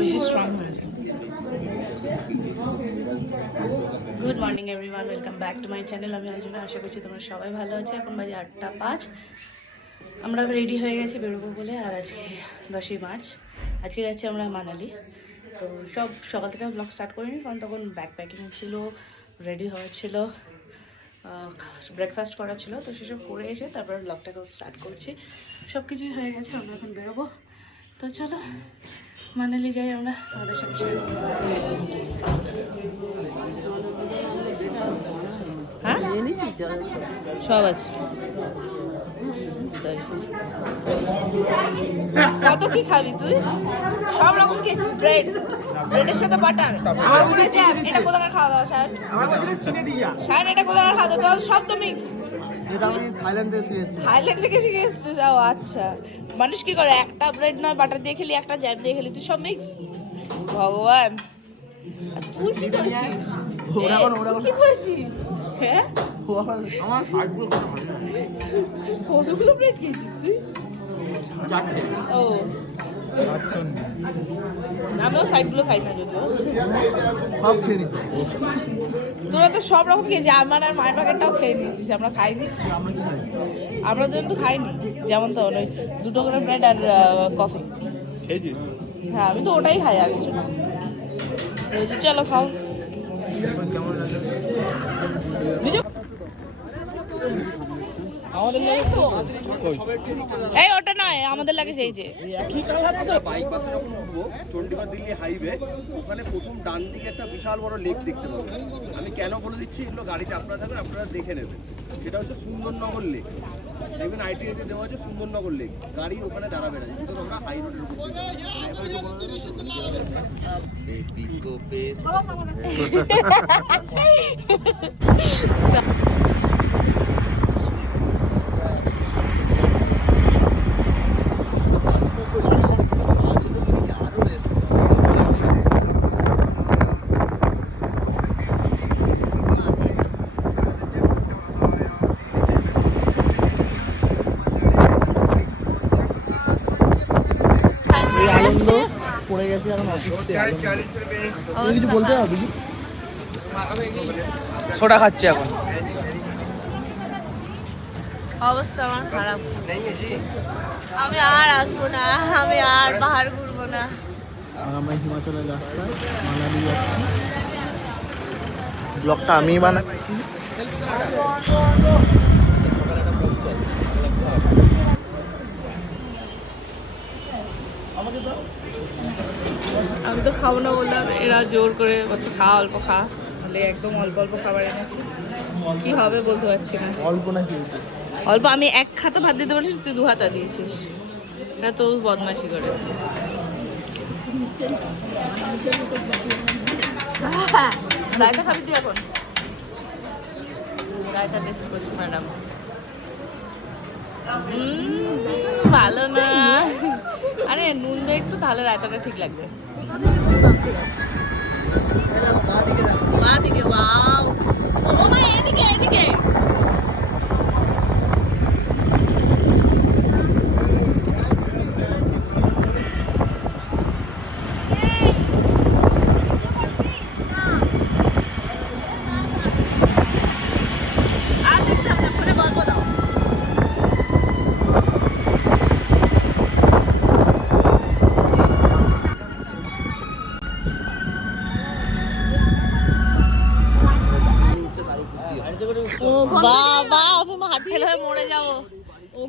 বেশি স্ট্রং হয়েছে। Good morning everyone, welcome back to my channel. আমি অঞ্জনা, আশা করছি তোমরা সবাই ভালো আছে। এখন বাজে 8:05। আমরা রেডি হয়ে গেছি বেরোবো বলে। আর আজকে 10ই মার্চ, আজকে যাচ্ছি আমরা মানালি। তো সব সকাল থেকে ব্লগ স্টার্ট করিনি, কারণ তখন ব্যাগ প্যাকিং ছিল, রেডি হওয়া ছিল, ব্রেকফাস্ট করা ছিল। তো সেসব করে এসে তারপর ব্লগটাকে স্টার্ট করছি। সব কিছুই হয়ে গেছে, আমরা এখন বেরোবো। তো চলো মানালি যাই আমরা, আমাদের সাথে হ্যাঁ সব আছে। কত কি খাবি তুই? সব রকম খেয়েছিস। ব্রেডের সাথে বাটার। আমার মনে হচ্ছে এটা কোথাকার খাওয়া দাওয়া স্যার? আমার বলছিলেন চিনি দিয়া। স্যার এটা কোথাকার খাওয়া দাওয়া? সব তো মিক্স। এটা আমি থাইল্যান্ড থেকে শিখেছি। থাইল্যান্ড থেকে শিখে এসেছিস? ও আচ্ছা। মানুষ কি করে, একটা ব্রেড নয় বাটার দিয়ে খেলি, একটা জ্যাম দিয়ে খেলি, তুই সব মিক্স। ভগবান, তুই কি করেছিস? কি করেছিস? হ্যাঁ আমার সাইডগুলো কতগুলো ব্রেড খেয়েছিস তুই? চারটে। ও আমিও সাইডগুলো খাই না যদিও। সব খেয়ে নিতে। তোরা তো সব রকম খেয়েছি, আমার আর মায়ের প্যাকেটটাও খেয়ে নিয়েছিস, আমরা খাইনি। আমরা কি খাই? আমরা তো খাইনি। যেমন তো ওই 2 করে ব্রেড আর কফি খেয়েছি। হ্যাঁ, আমি তো ওটাই খাই, আর কিছু না। চলো খাও। কেমন লাগে? এই ওটা নয়, আমাদের লাগে সেই যে বাইপাসে যখন উঠবো চণ্ডীগড় দিল্লি হাইওয়ে, ওখানে প্রথম ডান দিকে একটা বিশাল বড় লেক দেখতে পাবেন। আমি কেন বলে দিচ্ছি, এগুলো গাড়িতে আপনারা থাকবেন, আপনারা দেখে নেবেন। সেটা হচ্ছে সুন্দরনগর লেক। দেখবেন আইটিআইতে দেওয়া আছে সুন্দরনগর লেক। গাড়ি ওখানে দাঁড়াবে না, যেহেতু আমরা হাই রোডের উপর পড়ে গেছি এখন অফিসে। তুমি কিছু বলতে হবে? সোডা খাচ্ছে এখন। অবস্থা আমার খারাপ। আমি আর আসবো না, আমি আর পাহাড় ঘুরবো না। আমরা হিমাচলের রাস্তা মানালি যাচ্ছি। ব্লগটা আমি বানাচ্ছি। আমি তো খাবো না বললাম, এরা জোর করে বলছে খা, অল্প খা। বলে একদম অল্প অল্প খাবার এনেছি, কি হবে বলতে পারছি না। অল্প না কি অল্প, আমি 1 হাতা ভাত দিতে বলেছি, তুই 2 হাতা দিয়েছিস। এটা তো বদমাশি করে। রায়তা খাবি তুই এখন? রায়তা টেস্ট করছি ম্যাডাম। ভালো না। আরে নুন দে একটু, তাহলে রায়তাটা ঠিক লাগবে। বাঁ দিকে। ওয়াও, ও মা, এদিকে এদিকে। বাবা, আমি হাত ফেল হয়ে মরে যাবো।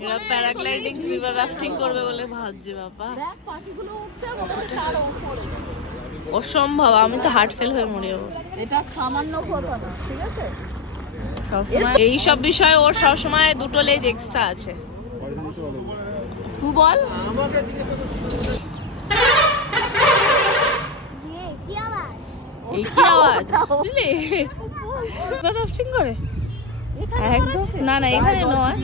এরা প্যারাগ্লাইডিং, রিভার রাফটিং করবে বলে ভাবছি। বাবা অসম্ভব, আমি তো হার্ট ফেল হয়ে মরে যাবো। এটা সামান্য ঘটনা, ঠিক আছে? সবসময় এই সব বিষয়ে ওর সবসময় 2টো লেজ এক্সট্রা আছে। তুই বল। এই কি আওয়াজ? বুঝলি রিভার রাফটিং করে একদম। না না, এখানে নয়।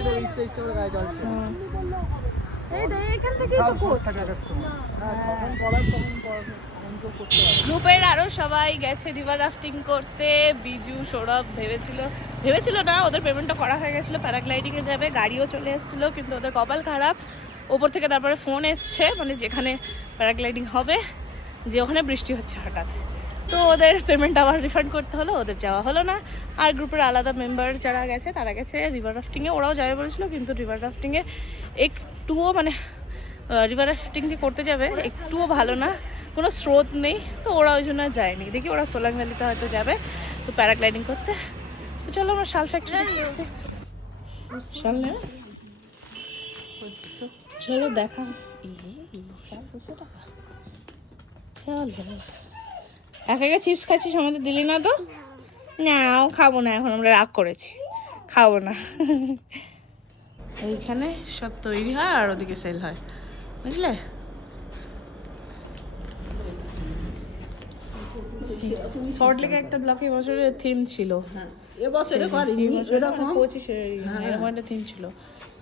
গ্রুপের আরো সবাই গেছে রিভার রাফটিং করতে। বিজু, সৌরভ ভেবেছিল না, ওদের পেমেন্টটা করা হয়ে গেছিলো, প্যারাগ্লাইডিং এ যাবে, গাড়িও চলে এসেছিলো, কিন্তু ওদের কপাল খারাপ, ওপর থেকে তারপরে ফোন এসছে মানে যেখানে প্যারাগ্লাইডিং হবে যে ওখানে বৃষ্টি হচ্ছে হঠাৎ, তো ওদের পেমেন্ট আবার রিফান্ড করতে হলো, ওদের যাওয়া হলো না। আর গ্রুপের আলাদা মেম্বার যারা গেছে তারা গেছে রিভার রাফটিংয়ে, ওরাও যাবে বলেছিল কিন্তু রিভার রাফটিংয়ে একটুও মানে রিভার রাফটিং যে করতে যাবে একটুও ভালো না, কোনো স্রোত নেই, তো ওরা ওই জন্য যায়নি। দেখি ওরা সোলাং ভ্যালিতে হয়তো যাবে তো প্যারাগ্লাইডিং করতে। তো চলো আমরা শাল ফ্যাক্টরি শাল নেবে, চলো দেখা। চলো একা একা চিপস খাচ্ছিস, আমাদের দিলি না তো? নাও খাবো না, এখন আমরা রাগ করেছি, খাবো না। এইখানে সব তৈরি হয় আর ওদিকে সেল হয়, বুঝলে? সল্টলেকে একটা ব্লকে এবছরের থিম ছিল, এবছরে করিনি এরকম 25 এরকম একটা থিম ছিল,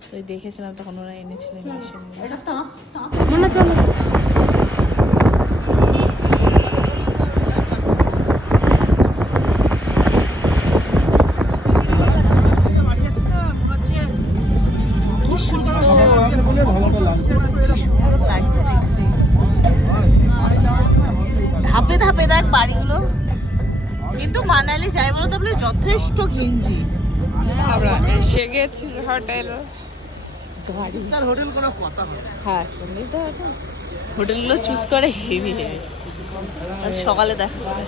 তো দেখেছিলাম তখন ওরা এনেছিলেন। এটা টাপ না চলো ধাপে ধাপে দেখ বাড়িগুলো, কিন্তু মানালি যাই বলো তো যথেষ্ট ঘিঞ্জি। আমরা এসে গেছি হোটেল, তার হোটেল কোনো কথা হয়। হ্যাঁ শুনলি তো এখন হোটেলগুলো চুজ করে হেভি হেভি। সকালে দেখা যায়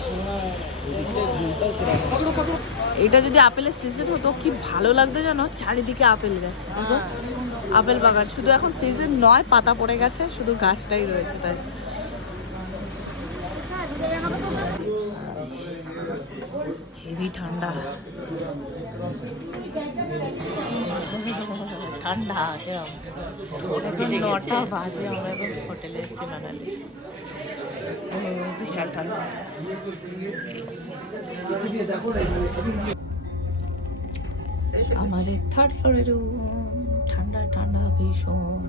এটা যদি আপেলের সিজন হতো কি ভালো লাগতো জানো, চারিদিকে আপেল গাছ, দেখো আপেল বাগান, শুধু এখন সিজন নয়, পাতা পড়ে গেছে, শুধু গাছটাই রয়েছে। তাই হেভি ঠান্ডা ঠান্ডা এখন 9টা বাজে, আমরা এখন হোটেলে এসেছি মানালি, বিশাল ঠান্ডা। আমাদের থার্ড ফ্লোরে রুম, ঠান্ডা ঠান্ডা ভীষণ।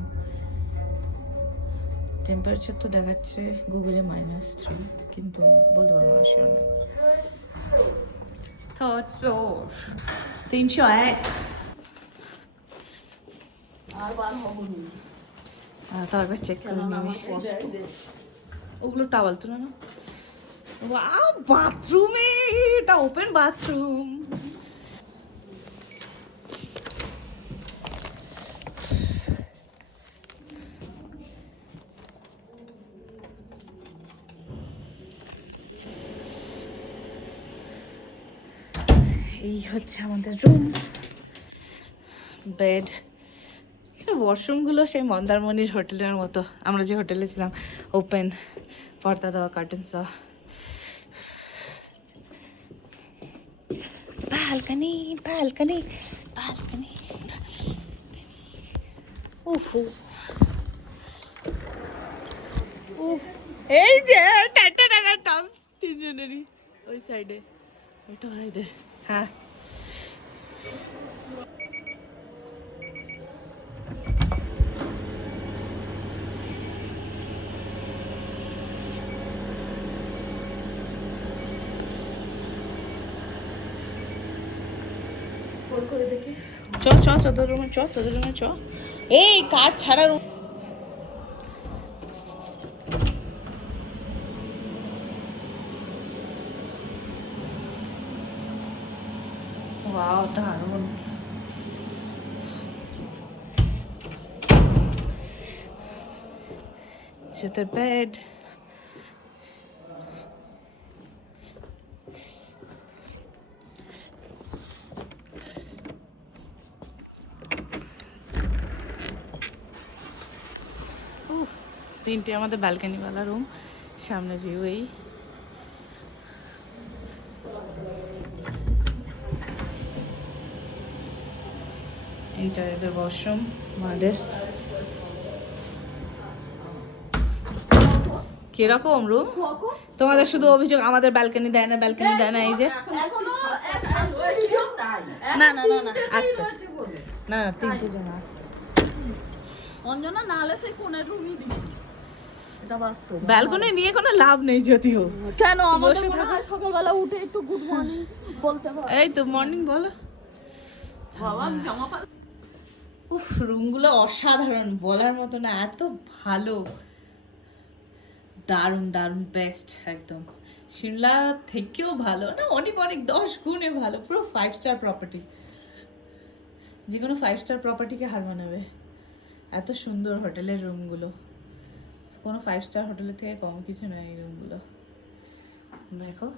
টেম্পারেচার তো দেখাচ্ছে গুগলে -3, কিন্তু বলতে পারবো না শিওর না। Third floor 301। আর বার হবো না তারপর চেক করে নিবি ওগুলো টাওয়াল তুলে না। ওয়াও বাথরুমে, এটা ওপেন বাথরুম। এই হচ্ছে আমাদের রুম, বেড, ওয়াশরুমগুলো সেই মন্দারমণির হোটেলের মতো, আমরা যে হোটেলে ছিলাম, ওপেন, পর্দা দেওয়া, কার্টেন দেওয়া। Balcony balcony balcony. এই যে টাটা টাটা টাম তিনজনেরই ওই সাইডে, ওইটা ভাইদের। হ্যাঁ চ চ তোদের রুমে চ, তোদের রুমে চ। এই কাঠ ছাড়া রুম, ওয়াও দারুণ। তোর বেড, তিনটে আমাদের ব্যালকনিওয়ালা রুম, সামনে ভিউ এই। এইটা এদের ওয়াশরুম আমাদের। কিরকম রুম তোমাদের? শুধু অভিযোগ আমাদের ব্যালকনি দেয় না, ব্যালকনি দেয় না। এই যে না না না না আসতে না না, তিনটে জন আসতে অঞ্জনা না হলে সেই কোণের রুমই দিস, এটা বাস্তব। ব্যালকনি নিয়ে কোনো লাভ নেই যদিও। কেন আমাদের মনে হয় সকালবেলা উঠে একটু গুড মর্নিং বলতে হয়। এই তো মর্নিং বলো। বাবা আমি জামা উফ, রুমগুলো অসাধারণ, বলার মতো না, এত ভালো, দারুণ দারুণ, বেস্ট একদম। সিমলা থেকেও ভালো না, অনেক অনেক 10 গুণে ভালো, পুরো 5 স্টার প্রপার্টি, যে কোনো 5 স্টার প্রপার্টিকে হার মানাবে। এত সুন্দর হোটেলের রুমগুলো, কোনো 5 স্টার হোটেলের থেকে কম কিছু নয় এই রুমগুলো। দেখো,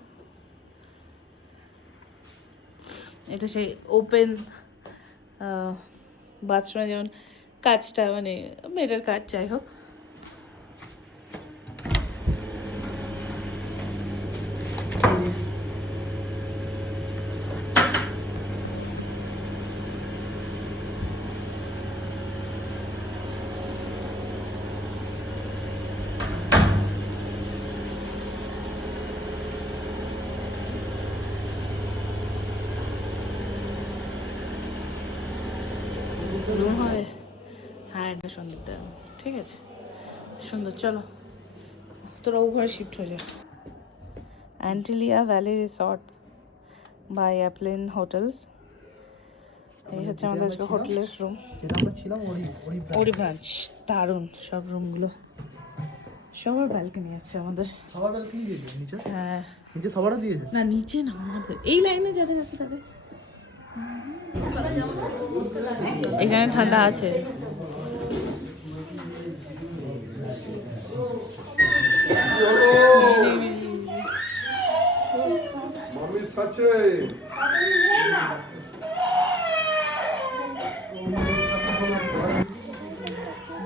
এটা সেই ওপেন বাথরুমে যেমন কাজটা, মানে মেয়েটার কাজ, যাই হোক। রুম হবে, হ্যাঁ এটা সুন্দর, ঠিক আছে, সুন্দর। চলো তোরা ও ঘরে শিফট হয়ে যা। Antilia Valley Resort by Applin Hotels, এই হচ্ছে আমাদের আজকে হোটেলের রুম। যেটা আমরা ছিলাম ওরি ব্রাঞ্চ, দারুণ সব রুমগুলো, সবার ব্যালকনি আছে আমাদের। সবার ব্যালকনি দিয়েছে নিচে? হ্যাঁ, নিচে সবারও দিয়েছে? না নিচে না, আমাদের এই লাইনে যাদের আছে তাদের। এখানে ঠান্ডা আছে।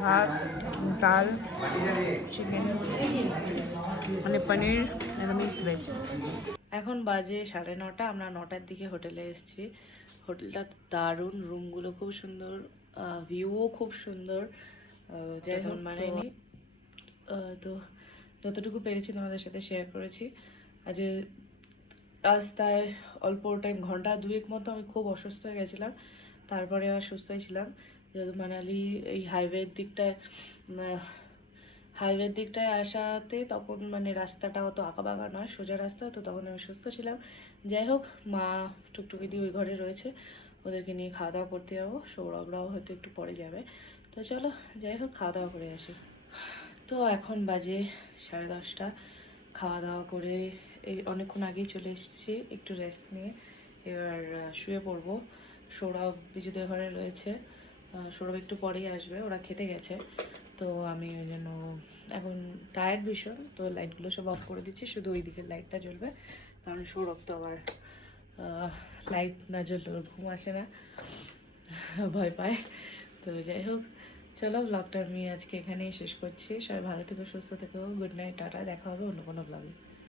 ভাত, ডাল, চিকেন, মানে পনির, মিক্স ভেজ। এখন বাজে 9:30, আমরা 9টার দিকে হোটেলে এসেছি। হোটেলটা দারুণ, রুমগুলো খুব সুন্দর, ভিউও খুব সুন্দর, যাই হোক মানায়নি। তো যতটুকু পেরেছি তোমাদের সাথে শেয়ার করেছি। আজ রাস্তায় অল্প টাইম, ঘন্টা 2 মতো আমি খুব অসুস্থ হয়ে গেছিলাম, তারপরে আবার সুস্থই ছিলাম। যেহেতু মানালি এই হাইওয়ের দিকটায় আসাতে তখন মানে রাস্তাটা অত আঁকাবাঁকা নয়, সোজা রাস্তা, তো তখন আমি সুস্থ ছিলাম। যাই হোক, মা টুকটুকি দিয়ে ওই ঘরে রয়েছে, ওদেরকে নিয়ে খাওয়া দাওয়া করতে যাবো, সৌরভরাও হয়তো একটু পরে যাবে। তো চলো, যাই হোক খাওয়া দাওয়া করে আসি। তো এখন বাজে 10:30, খাওয়া দাওয়া করে এই অনেকক্ষণ আগেই চলে এসেছি, একটু রেস্ট নিয়ে এবার শুয়ে পড়বো। সৌরভ বিজুদের ঘরে রয়েছে, সৌরভ একটু পরেই আসবে, ওরা খেতে গেছে। তো আমি ওই জন্য এখন টায়ার্ড ভীষণ, তো লাইটগুলো সব অফ করে দিচ্ছি, শুধু ওই দিকের লাইটটা জ্বলবে, কারণ সৌরভ তো আবার লাইট না জ্বললে ওর ঘুম আসে না, ভয় পায়। তো যাই হোক, চলো ব্লগটা আমি আজকে এখানেই শেষ করছি। সবাই ভালো থেকো, সুস্থ থেকো, গুড নাইট, টাটা, দেখা হবে অন্য কোনো ব্লগে।